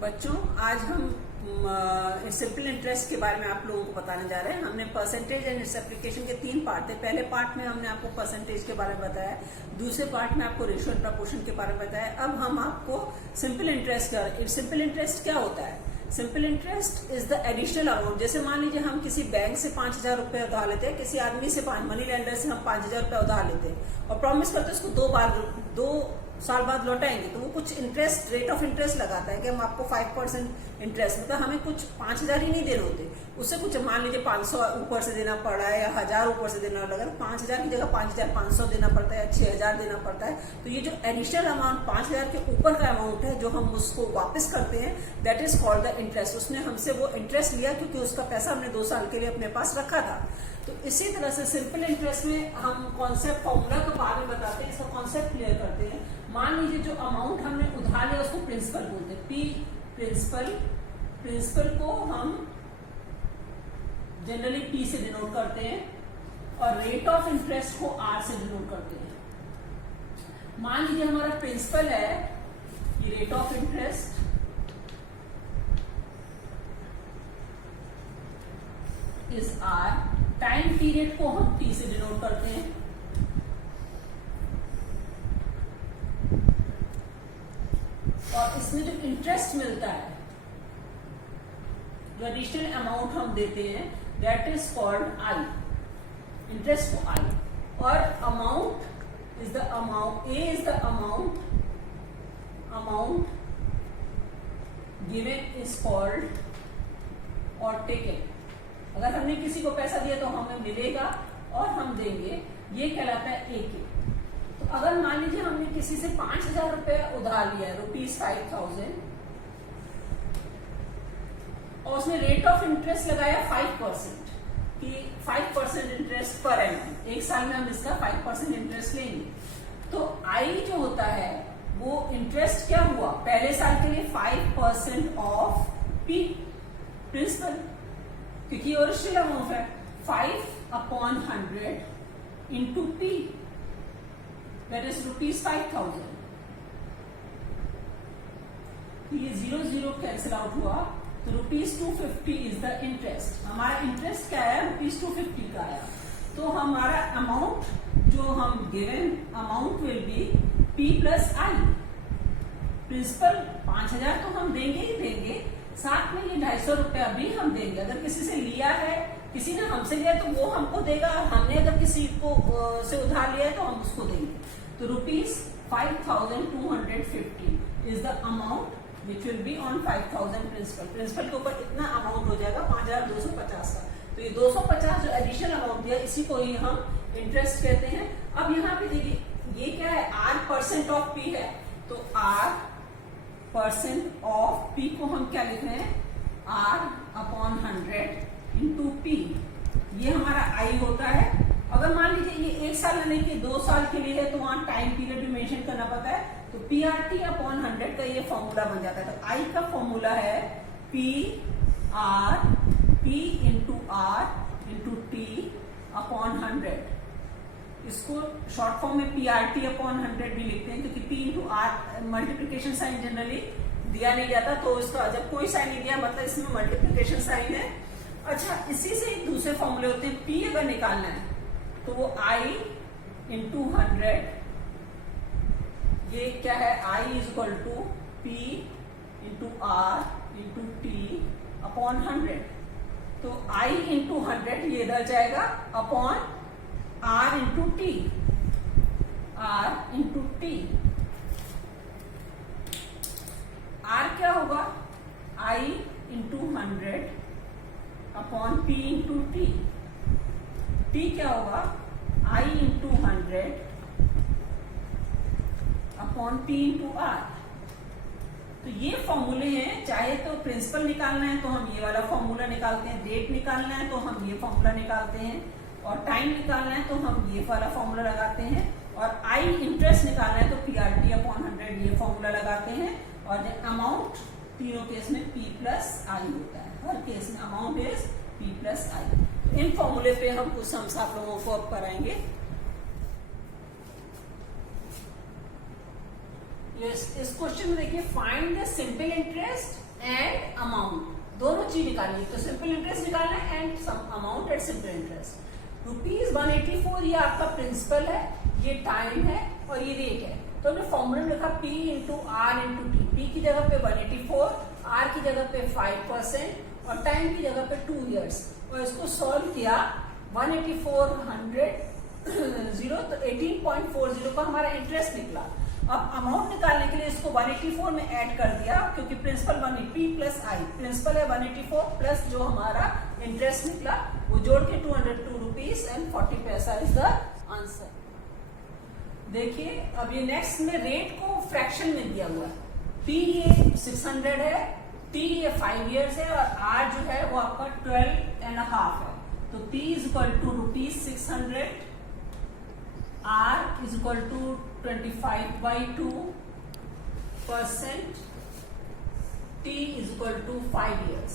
बच्चों, आज हम सिंपल इंटरेस्ट के बारे में आप लोगों को बताने जा रहे हैं। हमने परसेंटेज एंड इट्स एप्लीकेशन के 3 पार्ट थे। पहले पार्ट में हमने आपको परसेंटेज के बारे में बताया, दूसरे पार्ट में आपको रेशियो एंड प्रपोर्शन के बारे में बताया। अब हम आपको सिंपल इंटरेस्ट का सिंपल इंटरेस्ट क्या होता है। Simple interest is the additional amount. जैसे मान लीजिए हम किसी बैंक से 5,000 रुपए उधार लेते हैं, किसी आदमी से मनी लेंडर से हम 5,000 रुपए उधार लेते हैं और प्रॉमिस करते हैं उसको 2 साल बाद लौटाएंगे, तो वो कुछ इंटरेस्ट रेट ऑफ इंटरेस्ट लगाता है कि हम आपको 5% इंटरेस्ट, मतलब हमें कुछ 5,000 ही नहीं देने होते, उससे कुछ मान लीजिए 500 ऊपर से देना पड़ रहा है या 1,000 ऊपर से देना लगा, 5,000 की जगह 5,500 देना पड़ता है या 6,000 देना पड़ता है। तो ये जो एडिशनल अमाउंट 5,000 के ऊपर का अमाउंट है जो हम उसको वापस करते हैं, that is called the interest. उसने हमसे वो इंटरेस्ट लिया क्योंकि उसका पैसा हमने 2 साल के लिए अपने पास रखा था। तो इसी तरह से सिंपल इंटरेस्ट में हम कॉन्सेप्ट फॉर्मूला के बारे में बताते हैं, इसका कॉन्सेप्ट क्लियर करते हैं। मान लीजिए जो अमाउंट हमने उधार लिया उसको प्रिंसिपल बोलते हैं, पी प्रिंसिपल को हम जनरली पी से डिनोट करते हैं और रेट ऑफ इंटरेस्ट को आर से डिनोट करते हैं। मान लीजिए हमारा प्रिंसिपल है कि rate of interest is R, time period को हम टी से डिनोट करते हैं और इसमें जो इंटरेस्ट मिलता है, जो एडिशनल अमाउंट हम देते हैं, that is called I, interest को आई। और amount is the amount, A is the amount given is called और टेकन। अगर हमने किसी को पैसा दिया तो हमें मिलेगा और हम देंगे, ये कहलाता है ए के। तो अगर मान लीजिए हमने किसी से 5,000 रुपए उधार लिया है, ₹5,000, और उसने रेट ऑफ इंटरेस्ट लगाया 5% कि 5% इंटरेस्ट पर एनम, 1 साल में हम इसका 5% इंटरेस्ट लेंगे। तो आई जो होता है वो इंटरेस्ट क्या हुआ, पहले साल के लिए 5% ऑफ पी प्रिंसिपल, क्योंकि ओरिजिनल अमाउंट है 5/100 इंटू पी, दैट इज ₹5,000। ये 0 कैंसिल आउट हुआ तो ₹250 इज द इंटरेस्ट। हमारा इंटरेस्ट क्या है, ₹250 का आया। तो हमारा अमाउंट जो हम given amount will be P plus I. Principal 5,000 तो हम देंगे ही देंगे, साथ में ये 250 रुपया भी हम देंगे। अगर किसी से लिया है, किसी ने हमसे लिया तो वो हमको देगा, और हमने अगर किसी को से उधार लिया है तो हम उसको देंगे। तो ₹5,250 is the amount which will be on 5,000 principal. Principal के ऊपर इतना अमाउंट हो जाएगा 5,250 का। तो ये 250 जो एडिशनल अमाउंट दिया, इसी को ही हम इंटरेस्ट कहते हैं। अब यहाँ पे देखिए ये क्या है, R परसेंट ऑफ P है, तो R परसेंट ऑफ P को हम क्या लिख रहे हैं, R/100 इंटू P। ये हमारा I होता है। अगर मान लीजिए ये 1 साल नहीं कि 2 साल के लिए है तो वहां टाइम पीरियड भी मेंशन करना पड़ता है, तो PRT/100 का ये फॉर्मूला बन जाता है। तो I का फॉर्मूला है P into R into T/100। इसको शॉर्ट फॉर्म में PRT/100 भी लिखते हैं, क्योंकि P into R multiplication sign generally दिया नहीं जाता, तो इसका जब कोई साइन नहीं दिया मतलब इसमें मल्टीप्लीकेशन साइन है। अच्छा, इसी से एक दूसरे फॉर्मूले होते हैं। P अगर निकालना है तो वो I इंटू 100, ये क्या है, I is equal to P into R into T/100। तो I इंटू 100 ये इधर जाएगा upon R into T, R into T। R क्या होगा, I into 100 upon P into T। T क्या होगा, I into 100 upon P into R। तो ये फॉर्मूले हैं। चाहे तो प्रिंसिपल निकालना है तो हम ये वाला फॉर्मूला निकालते हैं, रेट निकालना है तो हम ये फॉर्मूला निकालते हैं, और टाइम निकालना है तो हम ये वाला फॉर्मूला लगाते हैं, और I इंटरेस्ट निकालना है तो PRT/100 ये फॉर्मूला लगाते हैं। और अमाउंट तीनों केस में P प्लस आई होता है, हर केस में अमाउंट इज P प्लस आई। इन फॉर्मूले पे हम कुछ सम्स आप लोगों को अब कराएंगे। इस क्वेश्चन में देखिए find the simple interest and amount, दोनों चीज निकालनी है। तो सिंपल इंटरेस्ट निकालना है and sum amount at simple interest. ₹184 ये आपका प्रिंसिपल है, ये टाइम है और ये रेट है। तो हमने फॉर्मूला में लिखा P into R into T. P की जगह पे 184, R की जगह पे 5% और टाइम की जगह पे 2 years। और इसको सॉल्व किया 184 0 तो 18.40 का हमारा इंटरेस्ट निकला। अब अमाउंट निकालने के लिए इसको 184 में ऐड कर दिया, क्योंकि प्रिंसिपल 180 प्लस आई, प्रिंसिपल है 184 प्लस जो हमारा इंटरेस्ट निकला वो जोड़ के 202 रुपीज एंड 40 पैसा इज द आंसर। देखिए अब ये नेक्स्ट में रेट को फ्रैक्शन में दिया हुआ है। P ये 600 है, T ये 5 years है और R जो है वो आपका 12.5 है। तो P is equal to ₹600, R is equal to 25/2%, T is equal to 5 years।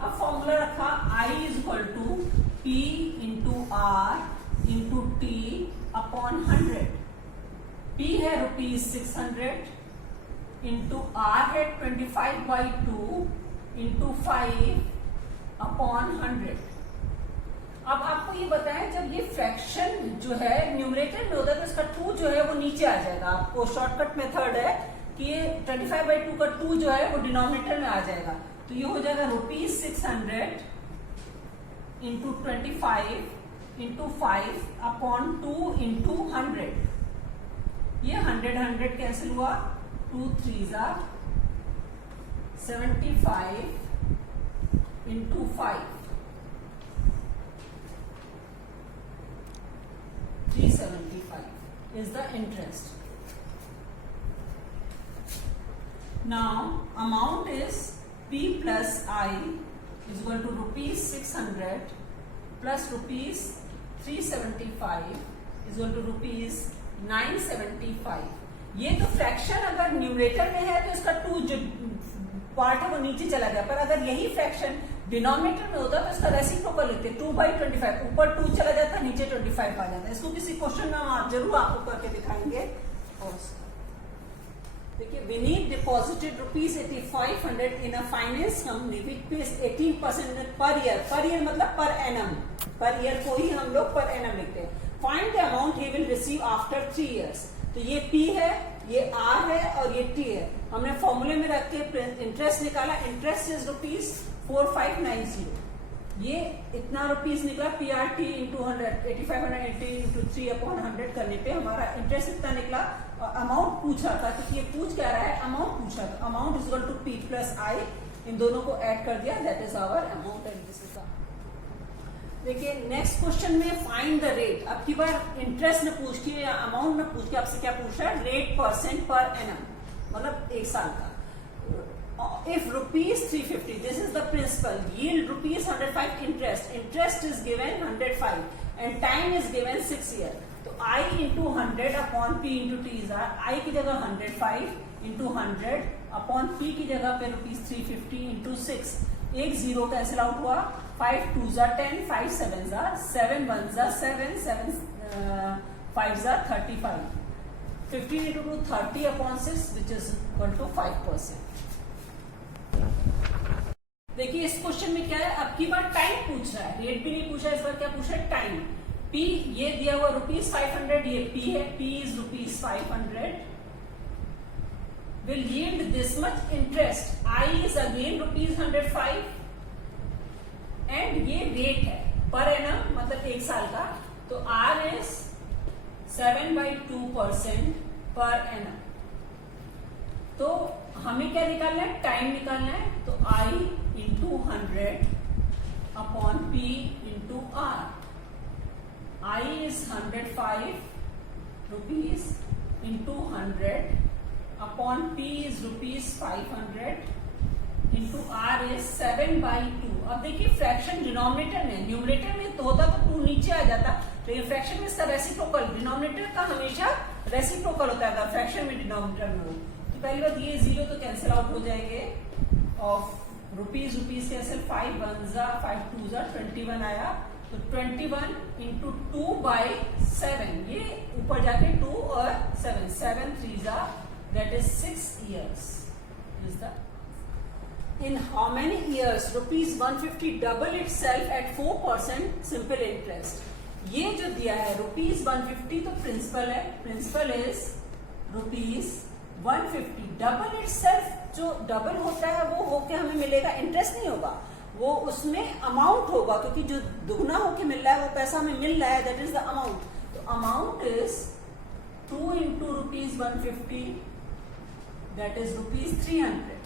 अब फॉर्मूला रखा I is equal to P into R into T upon 100। P है ₹600 into R है 25/2 into 5 upon 100। अब आपको ये बताएं जब ये फ्रैक्शन जो है न्यूमरेटर में होता है तो इसका 2 जो है वो नीचे आ जाएगा। आपको शॉर्टकट मेथड है कि ये 25/2 का 2 जो है वो डिनोमिनेटर में आ जाएगा। तो ये हो जाएगा ₹600 इंटू 25 इंटू 5 अपॉन 2 इंटू 100। ये 100 कैंसिल हुआ, 2 3s are 75 into 5 375 is the interest. Now amount is P plus I is equal to ₹600 plus ₹375 is equal to ₹975। ये तो फ्रैक्शन अगर न्यूमरेटर में है तो इसका 2 जो पार्ट है वो नीचे चला गया, पर अगर यही फ्रैक्शन डिनोमिनेटर में होता तो इसका रेसिप्रोकल लिखते 2/25, ऊपर 2 चला जाता नीचे 25 आ जाता। इसको किसी क्वेश्चन में हम जरूर आपको करके दिखाएंगे। देखिए we need deposited ₹8500 in a finance company which pays 18% per year मतलब पर एनम, पर ईयर को ही हम लोग पर एनम लिखते हैं। Find the amount he will receive after 3 years। तो ये P है, ये R है और ये T है। हमने फॉर्मूले में रख के इंटरेस्ट निकाला, इंटरेस्ट इज ₹4590। ये इतना रुपीस निकला PRT इंटू 100, 8580 इंटू 3/100 करने पे हमारा इंटरेस्ट इतना निकला। अमाउंट पूछा था क्योंकि ये पूछ क्या रहा है, अमाउंट पूछा था। Amount is equal to P plus I, इन दोनों को ऐड कर दिया, that is our amount and this is. देखिए नेक्स्ट क्वेश्चन में फाइंड द रेट। अब की बार इंटरेस्ट में पूछ के या अमाउंट में पूछ के आपसे क्या पूछ रहा है, रेट परसेंट पर एनम मतलब 1 साल का। If ₹350, this is the principal, yield ₹105 interest is given 105 and time is given 6 years। तो I into 100 upon P into T is I की जगह 105 into 100 upon P की जगह पे ₹350 into 6। एक 0 कैंसिल आउट हुआ, 5 2s are 10, 5 7s are 7 1s are 7, 7 5s are 35। 15 into 2 30 upon 6 which is equal to 5%। देखिए इस क्वेश्चन में क्या है, अब की बार टाइम पूछ रहा है, रेट भी नहीं पूछा, इस बार क्या पूछ रहा है, टाइम। P ये दिया हुआ ₹500, ये P है, P is ₹500 will yield this much interest। I is again ₹105 and ये रेट है पर एनम मतलब 1 साल का। तो R is 7/2% पर एनम। तो हमें क्या निकालना है, टाइम निकालना है। तो I into 100 upon P into R। I is 105 rupees into 100 upon P is ₹500 into R is 7/2। अब देखिए फ्रैक्शन डिनोमिनेटर में, न्यूमरेटर में तो होता तो 2 नीचे आ जाता, लेकिन फ्रैक्शन में इसका रेसिप्रोकल, डिनोमिनेटर का हमेशा रेसिप्रोकल होता है अगर फ्रैक्शन में डिनोमिनेटर में हो। तो पहली बात ये 0 तो कैंसिल आउट हो जाएंगे और rupees cancel, 5 1s are 5 2s are 21 आया। तो 21 into 2/7, ये ऊपर जाके 2 और 7 7 3s are that is 6 years is the in how many years rupees 150 double itself at 4% simple interest. ये जो दिया है रुपीज 150 तो प्रिंसिपल है, principal is rupees 150 double itself, जो डबल होता है वो होके हमें मिलेगा, इंटरेस्ट नहीं होगा, वो उसमें अमाउंट होगा, क्योंकि जो दुगना होके मिल रहा है वो पैसा हमें मिल रहा है, दैट इज द अमाउंट. तो amount is 2 into rupees 150, that is rupees 300.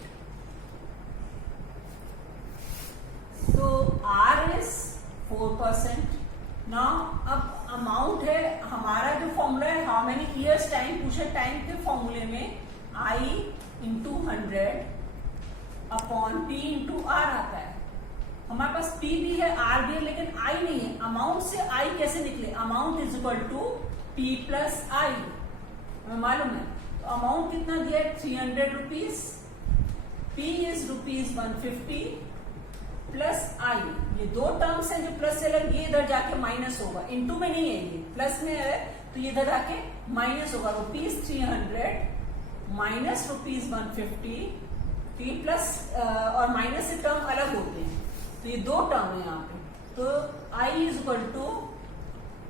So R is 4%. Now अब अमाउंट है हमारा, जो फॉर्मूला है हाउ मेनी ईयर्स टाइम पूछे, टाइम के फॉर्मूले में I into 100 upon P into R आता है. हमारे पास P भी है R भी है लेकिन I नहीं है. अमाउंट से I कैसे निकले, amount is equal to P plus I, हमें मालूम है. तो अमाउंट कितना दिया है 300 rupees, P is rupees 150 plus I. ये दो टर्म्स है जो प्लस से लग, ये इधर जाके माइनस होगा, इनटू में नहीं है, ये प्लस में है तो ये इधर जाके माइनस होगा. Rupees 300 minus rupees 150, P plus और माइनस से टर्म अलग होते हैं, तो ये दो टर्म है यहाँ पे. तो I is equal to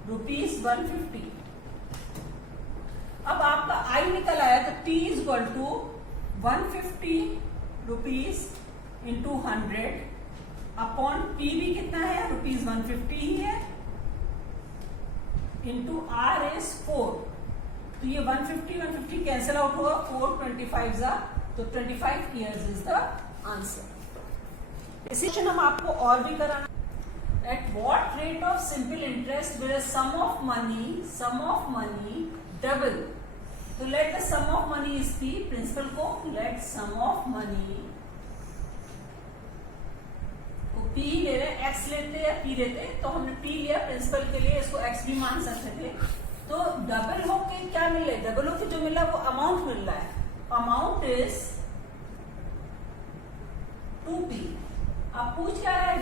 rupees 150. अब आपका I निकल आया तो T is equal to 150 rupees into 100 upon P भी कितना है रुपीज 150 ही है, इंटू R इज 4. तो ये 150 कैंसिल आउट होगा, 4 25 जा, तो 25 ईयर्स इज द आंसर. इसी क्वेश्चन हम आपको और भी कराना. At what rate of simple interest will sum of money double. तो let the sum of money is P, principal को let sum of money P ले रहे, x लेते या P लेते, तो हमने P लिया प्रिंसिपल के लिए, इसको x भी मान सकते थे. तो डबल होके क्या मिल रहा है, डबल होके जो मिल रहा है वो अमाउंट मिल रहा है. Amount is 2P. अब पूछ क्या है,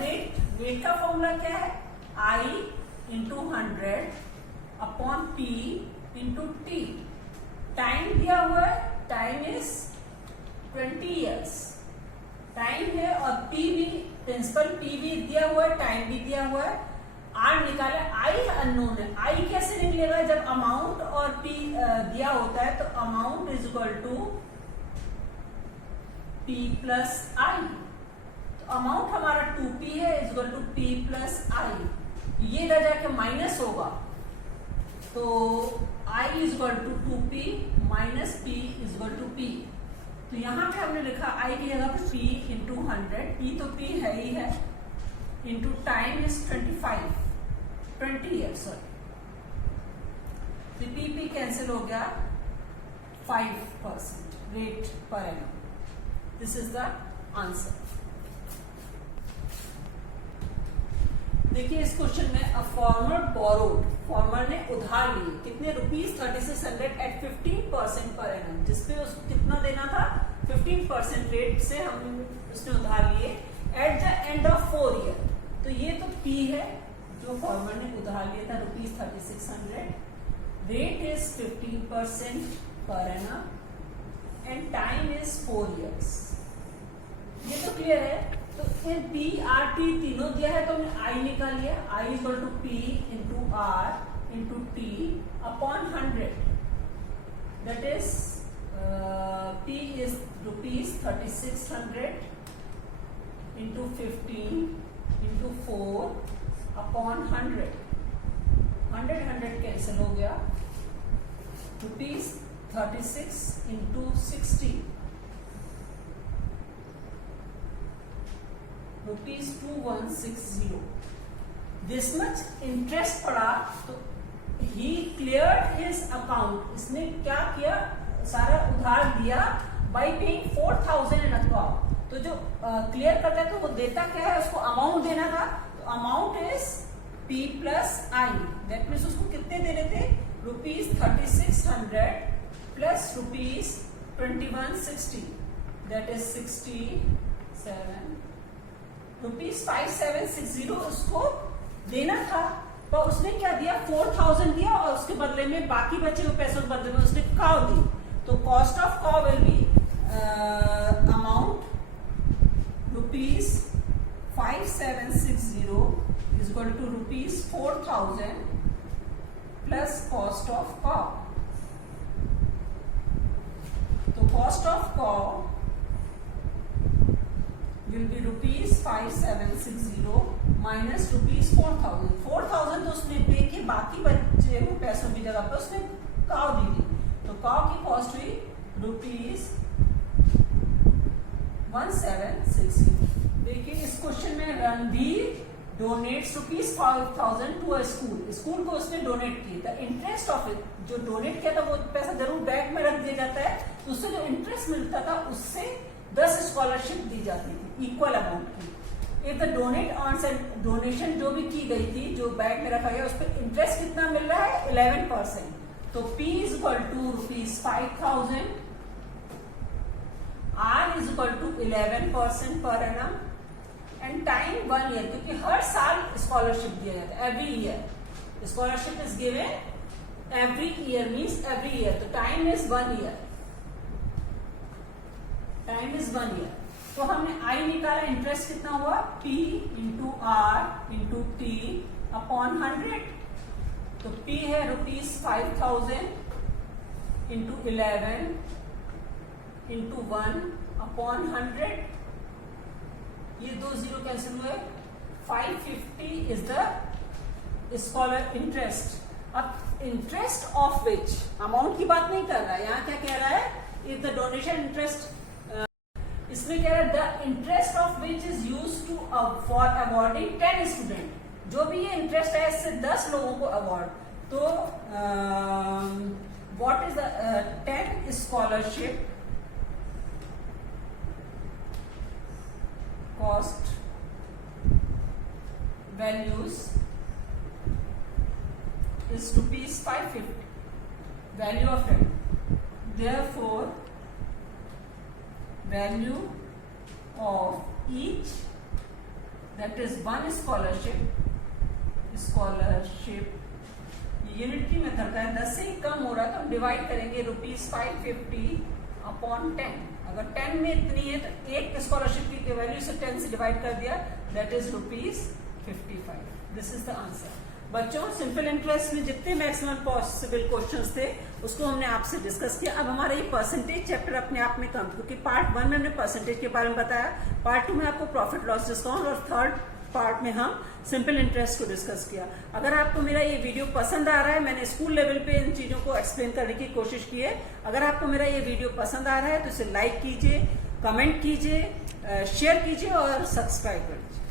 रेट का फॉर्मूला क्या है, I into 100 upon P into T. Time दिया हुआ है, टाइम इज 20 ईयर्स टाइम है, और P भी प्रिंसिपल P भी दिया हुआ है, टाइम भी दिया हुआ है. R निकाला, I अननोन है. I कैसे निकलेगा, जब अमाउंट और P दिया होता है तो amount is equal to P plus I. तो अमाउंट हमारा 2P है, is equal to P plus I. ये इधर जाके माइनस होगा, तो I is equal to 2P minus P is equal to P. तो यहाँ पे हमने लिखा I की जगह पे P इंटू 100, P तो P है ही है, इंटू टाइम इज 20 ईयर्स. तो P कैंसिल हो गया, 5% rate per annum. This is the answer. देखिए इस क्वेश्चन में अ फार्मर बोरोड, फार्मर ने उधार लिए कितने, रुपीज 3600 एट 15% पर एनम, जिसपे उसको कितना देना था 15% रेट से हम उसने उधार लिए at the end of 4 year. तो ये तो P है जो फार्मर ने उधार लिया था rupees 3600, rate is 15% per annum and time is 4 years. ये तो क्लियर है. तो फिर P R T तीनों दिया है तो हमने I निकाल लिया, I equal to P into R into T upon 100, that is P is rupees 3600 into 15 into 4 upon 100 cancel हो गया, rupees 36 into 60 rupees 2160. This much interest पड़ा तो ही क्लियर्ड हिज अकाउंट. इसने क्या किया, सारा उधार दिया बाई पेइंग 4000 इन अकाउंट. तो जो क्लियर करता है तो वो देता क्या है, उसको अमाउंट देना था. तो amount is P plus I. That means उसको कितने देने थे, rupees 3600 plus rupees 2160, that is 67 rupees 5760 उसको देना था. तो उसने क्या दिया, 4000 दिया और उसके बदले में बाकी बचे हुए पैसों के बदले में उसने काव दी. तो कॉस्ट ऑफ कॉ will be amount ₹5760 is equal to ₹4000 plus cost of cow. तो cost of cow will be ₹5760 minus ₹4000. 4000 तो उसने पे के बाकी बचे हुए पैसों की जगह पर उसने काव दी थी, तो काव की कॉस्ट हुई ₹1760. देखिए इस क्वेश्चन में Randhir donates ₹5000 to a school. School को उसने डोनेट किया था. इंटरेस्ट ऑफ इट, जो डोनेट किया था वो पैसा जरूर बैंक में रख दिया जाता है, तो उससे जो इंटरेस्ट मिलता था उससे 10 स्कॉलरशिप दी जाती थी इक्वल अमाउंट की. If the donate earns and donation जो भी की गई थी, जो बैंक में रखा गया, उस पर इंटरेस्ट कितना मिल रहा है 11%. तो P is equal to ₹5000, R is equal to 11% per annum and time 1 year, क्योंकि हर साल स्कॉलरशिप दिया जाता है. Every year scholarship is given. Every year means every year, तो time is 1 year. Time is 1 year. तो हमने I निकाला, interest कितना हुआ P into R into T upon 100. तो P है ₹5000 इंटू 11 इंटू 1 अपॉन 100. ये 2 0 कैंसिल हुए. 550 इज द स्कॉलर इंटरेस्ट. अब इंटरेस्ट ऑफ विच, अमाउंट की बात नहीं कर रहा है यहाँ. क्या कह रहा है? इफ द डोनेशन इंटरेस्ट, इसमें कह रहा है the interest of which is use to for awarding 10 student. जो भी ये इंटरेस्ट है इससे 10 लोगों को अवार्ड. तो what is the 10 scholarship cost values is ₹550. Value of 10. Therefore, value of each, that is one scholarship unitary method का है. 10 से कम हो रहा है तो हम डिवाइड करेंगे ₹550 अपॉन 10. अगर 10 में इतनी है तो एक स्कॉलरशिप की वैल्यू से 10 से डिवाइड कर दिया, that is ₹55. This is the answer. बच्चों, सिंपल इंटरेस्ट में जितने मैक्सिमम पॉसिबल क्वेश्चंस थे उसको हमने आपसे डिस्कस किया. अब हमारा ये परसेंटेज चैप्टर अपने आप में कम, क्योंकि पार्ट 1 में हमने परसेंटेज के बारे में बताया, पार्ट 2 में आपको प्रॉफिट लॉस डिस्काउंट, और थर्ड पार्ट में हम सिंपल इंटरेस्ट को डिस्कस किया. अगर आपको मेरा ये वीडियो पसंद आ रहा है, मैंने स्कूल लेवल पे इन चीजों को एक्सप्लेन करने की कोशिश की है. अगर आपको मेरा ये वीडियो पसंद आ रहा है तो इसे लाइक कीजिए, कमेंट कीजिए, शेयर कीजिए और सब्सक्राइब कर दीजिए.